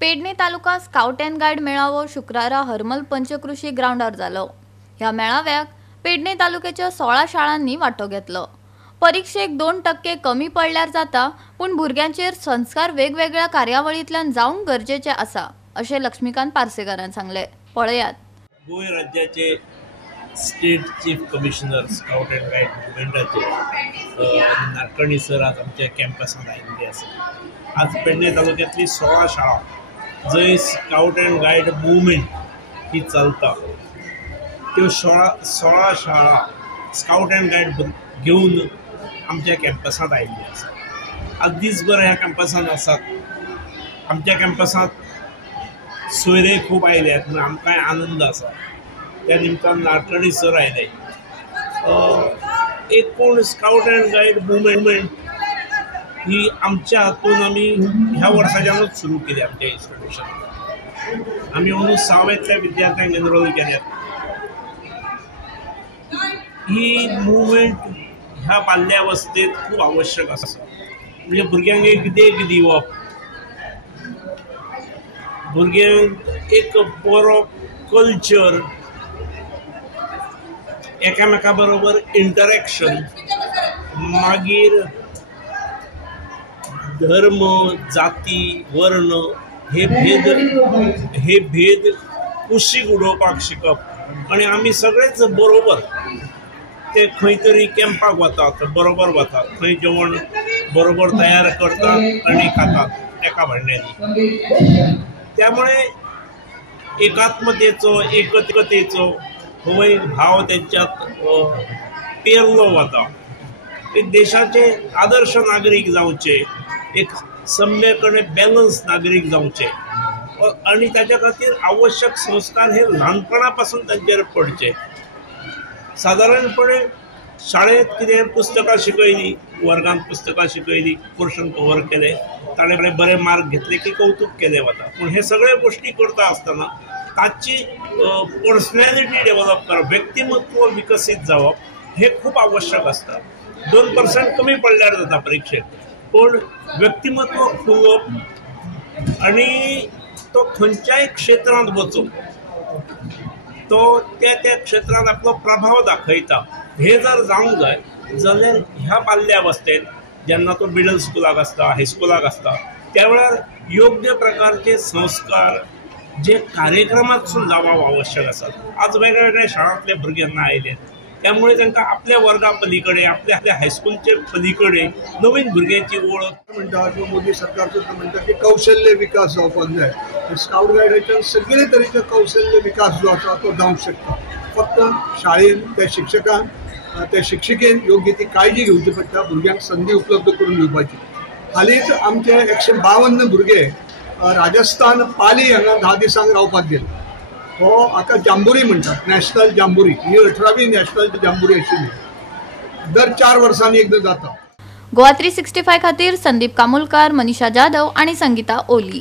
Pedne taluka scout and guide मेळावो शुक्रारा हरमल पंचकृषी ग्राउंडार जालो। ह्या मेळाव्याक पेडणे तालुक्याच्या 16 शाळांनी वांटो घेतलो। परीक्षेक 2% कमी पडल्यार जाता, पण भुरग्यांचेर संस्कार वेगवेगळ्या कार्यावळींतल्यान जावंक गरजेचे आसा, अशें लक्ष्मीकांत पार्सेकारान सांगले। पळयात। गोंय राज्याचे state chief commissioner scout and guide मुवमेंटाचे नारकर्णी सर आज आमच्या कॅम्पसात आयिल्ले आसा। आज पेडणे तालुक्यांतली 16 शाळा जंय स्काउट अँड गाईड मुवमेंट ही चलता, त्यो 16 शाळा स्काउट अँड गाईड घेऊन आमच्या कॅम्पसात आयिल्ले आसा। आज दीसभर ह्या कॅम्पसात आसात। आमच्या कॅम्पसात सोयरे खूब आयल्यात, आमकांय आनंद आसा। त्या निमतान नारकर्णी सर आयले। एकूण स्काउट अँड गाईड मुवमेंट ही आमच्या हातून आमी ह्या वर्साच्यानूच सुरू केली। आमच्या इन्स्टिट्यूशन आमी अंदू 6वेंतल्या विद्यार्थ्यांक एनरोल केल्यात। ही मुवमेंट ह्या बाल्यावस्थेत खूब आवश्यक आसा। म्हणजे भुरग्यांक एक देख दिवप, भुरग्यांक एक बरो कल्चर, एकामेका बरोबर इंटरॅक्शन, मागीर धर्म, जाती, वर्ण हे भेद कुशीक उडोवपाक शिकप। आणि आमी सगळेच बरोबर ते खंय तरी कॅम्पाक वतात, बरोबर वतात, खंय जेवण बरोबर तयार करतात आणि खातात एका भांड्यांनी। त्यामुळे एकात्मतेचो, एकतेचो हो एक भाव त्यांच्यात पेरलो वता। एक देशाचे आदर्श नागरिक जावचे, एक सम्यक आणि बॅलन्स नागरिक जावचे, आणि त्याच्या खातीर आवश्यक संस्कार हे ल्हानपणापासून तांचेर पडचे। साधारणपणे शाळेत कितें पुस्तकां शिकयली, वर्गांत पुस्तकां शिकयली, पोर्शन कवर केले, ताणें बरे मार्क घेतले की कौतुक केलें वता। पूण हे सगळे गोष्टी करता आसतना ताची पर्सनॅलिटी डेव्हलप करप, व्यक्तिमत्व विकसीत जावप हे खूप आवश्यक असता। 2% कमी पडल्यार जाता परीक्षेत, पण व्यक्तिमत्व फुलप आणि तो खंयच्याय क्षेत्रांत वचून तो त्या क्षेत्रांत आपलो प्रभाव दाखयता, हे जर जावंक जाय जाल्यार ह्या बाल्यावस्थेत जेन्ना तो मिडल स्कुलाक आसता, हायस्कुलाक आसता, त्या वेळार योग्य प्रकारचे संस्कार जे कार्यक्रमातसून जावप आवश्यक आसात। आज वेगवेगळ्या शाळांतले भुरगे हांगा आयले, त्यामुळे तांकां आपल्या वर्गा पलीकडे, आपल्या हायस्कूलचे पलीकडे नवीन भुरग्यांची ओळख म्हणटा किंवा मोदी सरकारचो म्हणटा की कौशल्य विकास जावपाक जाय। स्काउट गायडाच्यान सगळे तरेचो कौशल्य विकास जो आसा तो जावंक शकता। फक्त शाळेन त्या शिक्षकान, त्या शिक्षिकेन योग्य ती काळजी घेवची पडटा, भुरग्यांक संधी उपलब्ध करून दिवपाची। हालींच आमचे 152 भुरगे राजस्थान पाली हांगा 10 दिसांक रावपाक गेले। हो आतां जांबुरी म्हणटात, नॅशनल जांबुरी, ही 18वी नॅशनल जांबुरी आशिल्ली, दर 4 वर्सांनी एकदां जाता। गोवा 365 खातीर संदीप कामुलकार, मनीषा जाधव आणि संगीता ओली।